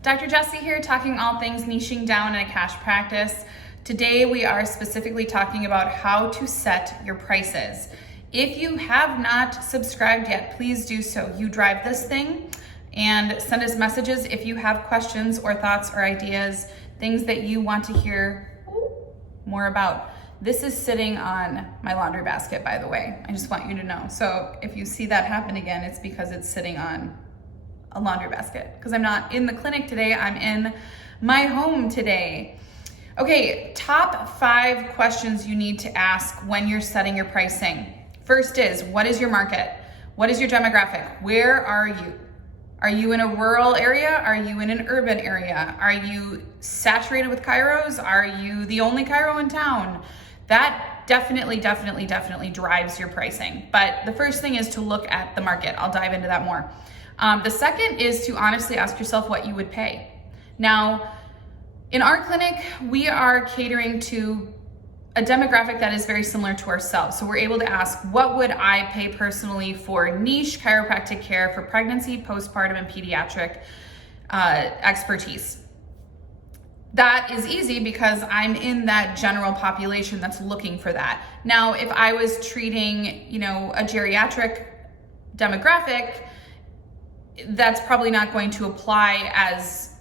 Dr. Jessie here, talking all things niching down in a cash practice. Today we are specifically talking about how to set your prices. If you have not subscribed yet, please do so. You drive this thing, and send us messages if you have questions or thoughts or ideas, things that you want to hear more about. This is sitting on my laundry basket, by the way. I just want you to know. So if you see that happen again, it's because it's sitting on a laundry basket, because I'm not in the clinic today, I'm in my home today. Okay, top 5 questions you need to ask when you're setting your pricing. First is, what is your market? What is your demographic? Where are you? Are you in a rural area? Are you in an urban area? Are you saturated with chiros? Are you the only chiro in town? That definitely drives your pricing. But the first thing is to look at the market. I'll dive into that more. The second is to honestly ask yourself what you would pay. Now, in our clinic, we are catering to a demographic that is very similar to ourselves. So we're able to ask, what would I pay personally for niche chiropractic care for pregnancy, postpartum, and pediatric expertise? That is easy because I'm in that general population that's looking for that. Now, if I was treating, a geriatric demographic, that's probably not going to apply as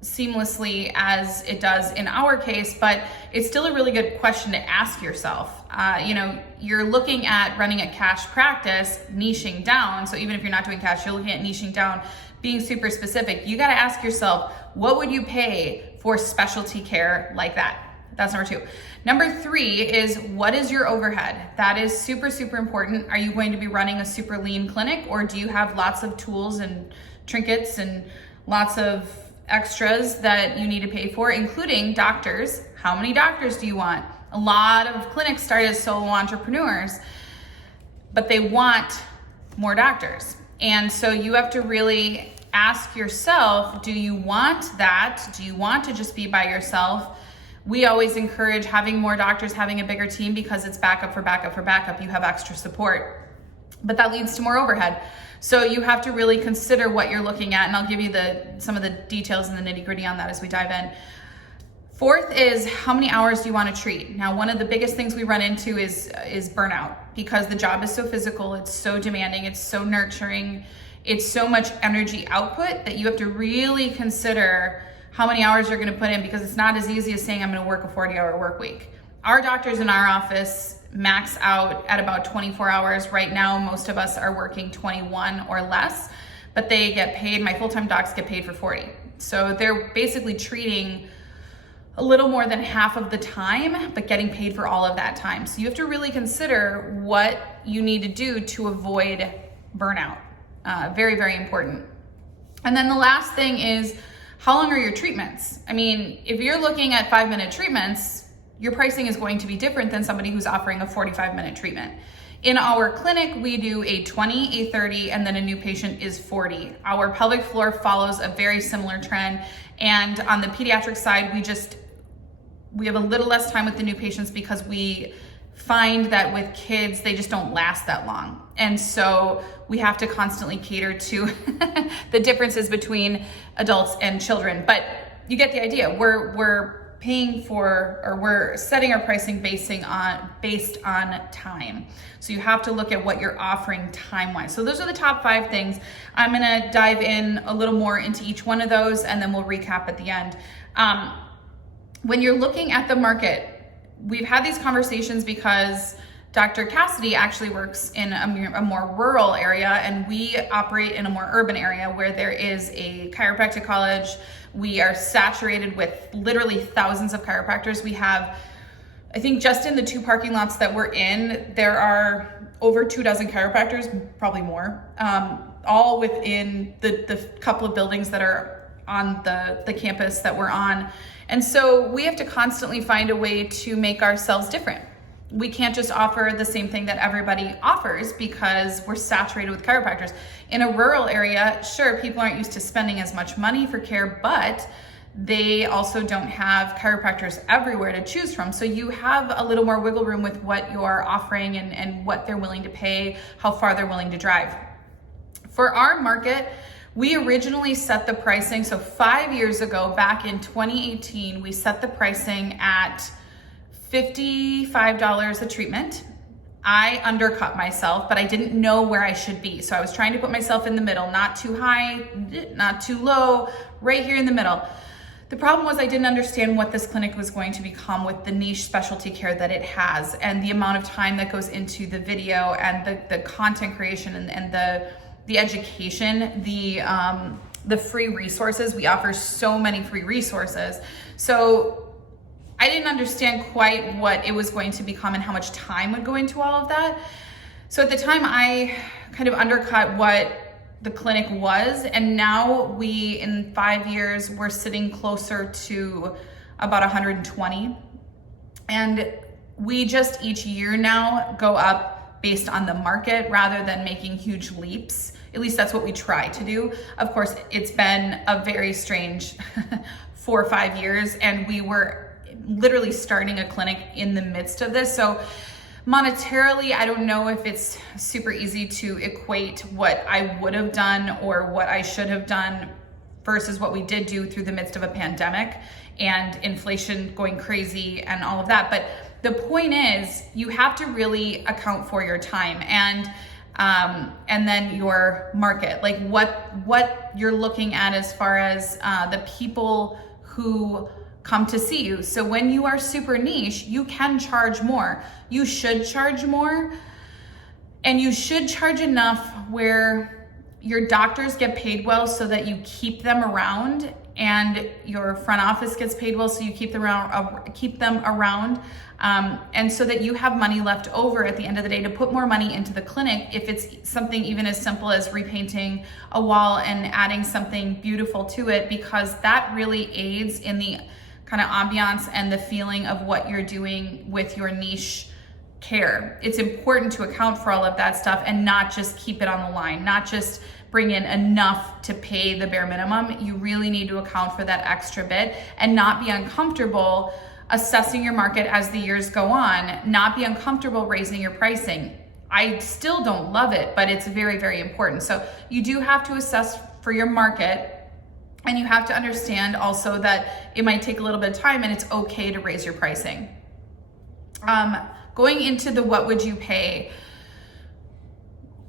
seamlessly as it does in our case, but it's still a really good question to ask yourself. You're looking at running a cash practice, niching down. So even if you're not doing cash, you're looking at niching down, being super specific. You got to ask yourself, what would you pay for specialty care like that? That's number 2. Number 3 is, what is your overhead? That is super important. Are you going to be running a super lean clinic, or do you have lots of tools and trinkets and lots of extras that you need to pay for, including doctors? How many doctors do you want? A lot of clinics start as solo entrepreneurs, but they want more doctors. And so you have to really ask yourself, do you want that? Do you want to just be by yourself? We always encourage having more doctors, having a bigger team, because it's backup for backup for backup. You have extra support, but that leads to more overhead. So you have to really consider what you're looking at, and I'll give you some of the details and the nitty-gritty on that as we dive in. 4th is, how many hours do you want to treat? Now, one of the biggest things we run into is burnout, because the job is so physical, it's so demanding, it's so nurturing, it's so much energy output that you have to really consider how many hours you're going to put in, because it's not as easy as saying I'm going to work a 40-hour work week. Our doctors in our office max out at about 24 hours. Right now, most of us are working 21 or less, but they get paid, my full-time docs get paid for 40. So they're basically treating a little more than half of the time, but getting paid for all of that time. So you have to really consider what you need to do to avoid burnout. Very important. And then the last thing is, how long are your treatments? I mean, if you're looking at 5-minute treatments, your pricing is going to be different than somebody who's offering a 45-minute treatment. In our clinic, we do a 20, a 30, and then a new patient is 40. Our pelvic floor follows a very similar trend. And on the pediatric side, we have a little less time with the new patients, because we find that with kids, they just don't last that long. And so we have to constantly cater to the differences between adults and children. But you get the idea. We're paying for, or we're setting our pricing based on time. So you have to look at what you're offering time-wise. So those are the top 5 things. I'm gonna dive in a little more into each one of those, and then we'll recap at the end. When you're looking at the market, we've had these conversations because Dr. Cassidy actually works in a more rural area, and we operate in a more urban area where there is a chiropractic college. We are saturated with literally thousands of chiropractors. We have, I think just in the 2 parking lots that we're in, there are over 24 chiropractors, probably more, all within the couple of buildings that are on the campus that we're on. And so we have to constantly find a way to make ourselves different. We can't just offer the same thing that everybody offers, because we're saturated with chiropractors. In a rural area, sure, people aren't used to spending as much money for care, but they also don't have chiropractors everywhere to choose from. So you have a little more wiggle room with what you're offering and what they're willing to pay, how far they're willing to drive. For our market, We originally set the pricing, so 5 years ago, back in 2018, we set the pricing at $55 a treatment. I undercut myself, but I didn't know where I should be. So I was trying to put myself in the middle, not too high, not too low, right here in the middle. The problem was I didn't understand what this clinic was going to become with the niche specialty care that it has and the amount of time that goes into the video and the content creation and the education, the free resources. We offer so many free resources. So I didn't understand quite what it was going to become and how much time would go into all of that. So at the time I kind of undercut what the clinic was, and now we, in 5 years, we're sitting closer to about 120. And we just each year now go up based on the market rather than making huge leaps. At least that's what we try to do. Of course, it's been a very strange 4 or 5 years, and we were literally starting a clinic in the midst of this. So monetarily, I don't know if it's super easy to equate what I would have done or what I should have done versus what we did do through the midst of a pandemic and inflation going crazy and all of that. But the point is, you have to really account for your time and then your market, like what you're looking at as far as the people who come to see you. So when you are super niche, you can charge more. You should charge more, and you should charge enough where your doctors get paid well so that you keep them around, and your front office gets paid well so you keep them around, and so that you have money left over at the end of the day to put more money into the clinic if it's something even as simple as repainting a wall and adding something beautiful to it, because that really aids in the kind of ambiance and the feeling of what you're doing with your niche care. It's important to account for all of that stuff and not just keep it on the line, not just bring in enough to pay the bare minimum. You really need to account for that extra bit and not be uncomfortable assessing your market as the years go on, not be uncomfortable raising your pricing. I still don't love it, but it's very, very important. So you do have to assess for your market. And you have to understand also that it might take a little bit of time and it's okay to raise your pricing. Going into the what would you pay?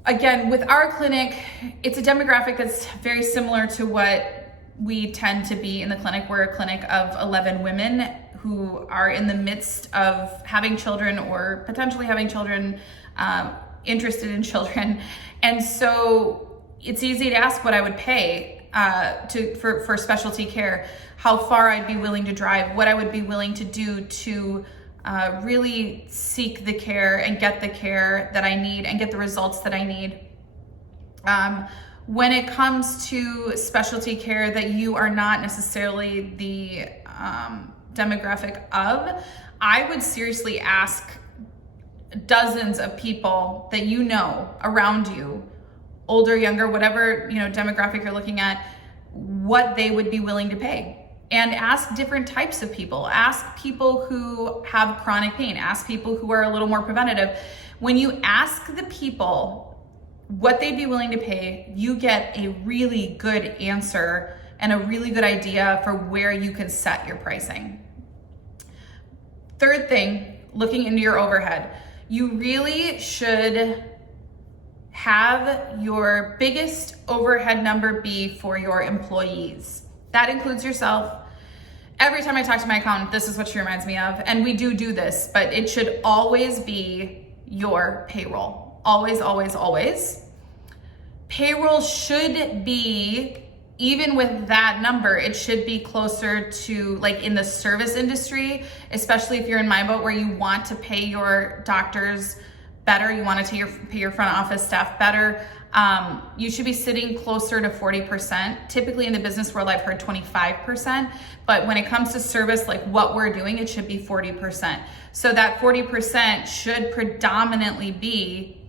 Again, with our clinic, it's a demographic that's very similar to what we tend to be in the clinic. We're a clinic of 11 women who are in the midst of having children or potentially having children, interested in children. And so it's easy to ask what I would pay for specialty care, how far I'd be willing to drive, what I would be willing to do to really seek the care and get the care that I need and get the results that I need. When it comes to specialty care that you are not necessarily the demographic of, I would seriously ask dozens of people that you know around you, older, younger, whatever demographic you're looking at, what they would be willing to pay. And ask different types of people. Ask people who have chronic pain. Ask people who are a little more preventative. When you ask the people what they'd be willing to pay, you get a really good answer and a really good idea for where you can set your pricing. Third thing, looking into your overhead. You really should have your biggest overhead number be for your employees. That includes yourself. Every time I talk to my accountant, this is what she reminds me of. And we do this, but it should always be your payroll. Always, always, always. Payroll should be, even with that number, it should be closer to like in the service industry, especially if you're in my boat where you want to pay your doctors better, you want to pay your front office staff better. You should be sitting closer to 40%. Typically in the business world, I've heard 25%, but when it comes to service, like what we're doing, it should be 40%. So that 40% should predominantly be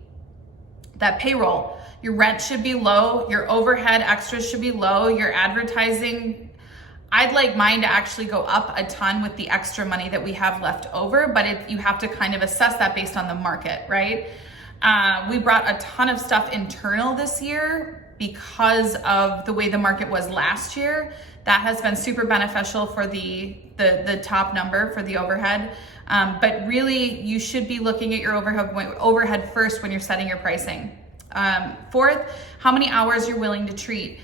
that payroll. Your rent should be low, your overhead extras should be low, your advertising, I'd like mine to actually go up a ton with the extra money that we have left over, but you have to kind of assess that based on the market, right? We brought a ton of stuff internal this year because of the way the market was last year. That has been super beneficial for the top number for the overhead. But really, you should be looking at your overhead first when you're setting your pricing. Fourth, how many hours you're willing to treat.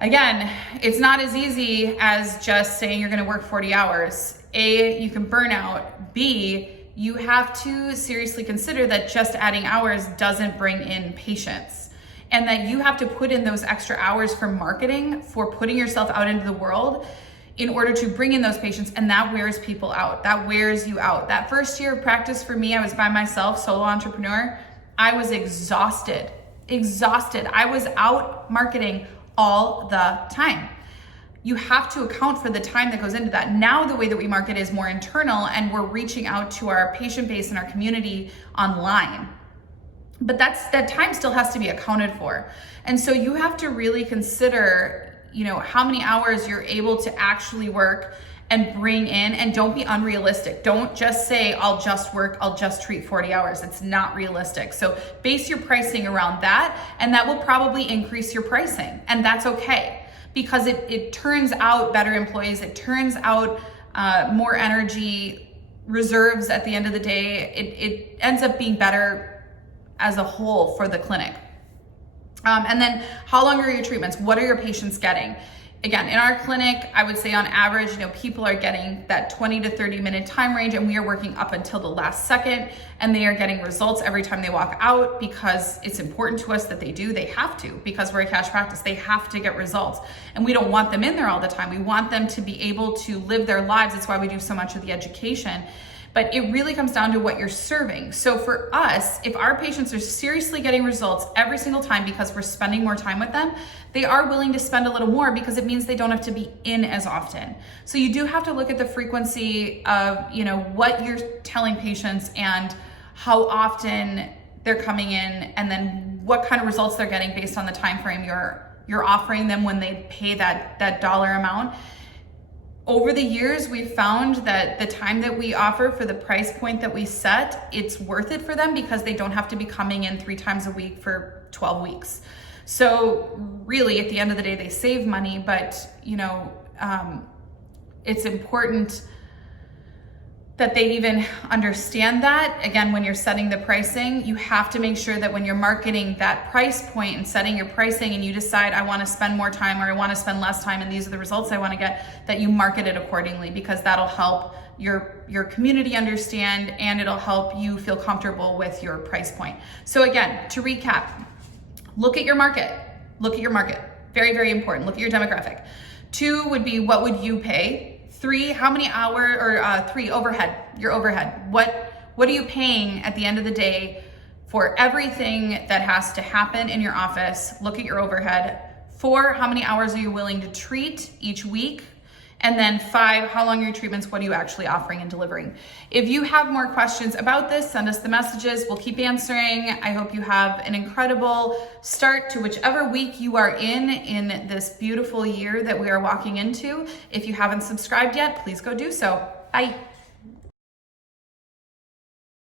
Again, it's not as easy as just saying you're gonna work 40 hours. A, you can burn out. B, you have to seriously consider that just adding hours doesn't bring in patients, and that you have to put in those extra hours for marketing, for putting yourself out into the world in order to bring in those patients, and that wears people out. That wears you out. That first year of practice for me, I was by myself, solo entrepreneur. I was exhausted. I was out marketing all the time. You have to account for the time that goes into that. Now the way that we market is more internal, and we're reaching out to our patient base and our community online. But that time still has to be accounted for. And so you have to really consider, how many hours you're able to actually work and bring in, and don't be unrealistic. Don't just say, I'll just treat 40 hours. It's not realistic. So base your pricing around that, and that will probably increase your pricing. And that's okay, because it turns out better employees, it turns out more energy reserves at the end of the day. It ends up being better as a whole for the clinic. And then how long are your treatments? What are your patients getting? Again, in our clinic, I would say on average, people are getting that 20 to 30 minute time range, and we are working up until the last second, and they are getting results every time they walk out, because it's important to us that they do. They have to, because we're a cash practice. They have to get results, and we don't want them in there all the time. We want them to be able to live their lives. That's why we do so much of the education. But it really comes down to what you're serving. So for us, if our patients are seriously getting results every single time because we're spending more time with them, they are willing to spend a little more, because it means they don't have to be in as often. So you do have to look at the frequency of, what you're telling patients and how often they're coming in, and then what kind of results they're getting based on the time frame you're offering them when they pay that dollar amount. Over the years, we've found that the time that we offer for the price point that we set, it's worth it for them, because they don't have to be coming in 3 times a week for 12 weeks. So really, at the end of the day, they save money, but it's important that they even understand that. Again, when you're setting the pricing, you have to make sure that when you're marketing that price point and setting your pricing, and you decide, I want to spend more time or I want to spend less time, and these are the results I want to get, that you market it accordingly, because that'll help your community understand, and it'll help you feel comfortable with your price point. So again, to recap, look at your market. Very, very important. Look at your demographic. 2 would be, what would you pay? 3, how many hours, or 3, overhead, your overhead. What are you paying at the end of the day for everything that has to happen in your office? Look at your overhead. 4, how many hours are you willing to treat each week? And then 5, how long are your treatments? What are you actually offering and delivering? If you have more questions about this, send us the messages. We'll keep answering. I hope you have an incredible start to whichever week you are in this beautiful year that we are walking into. If you haven't subscribed yet, please go do so. Bye.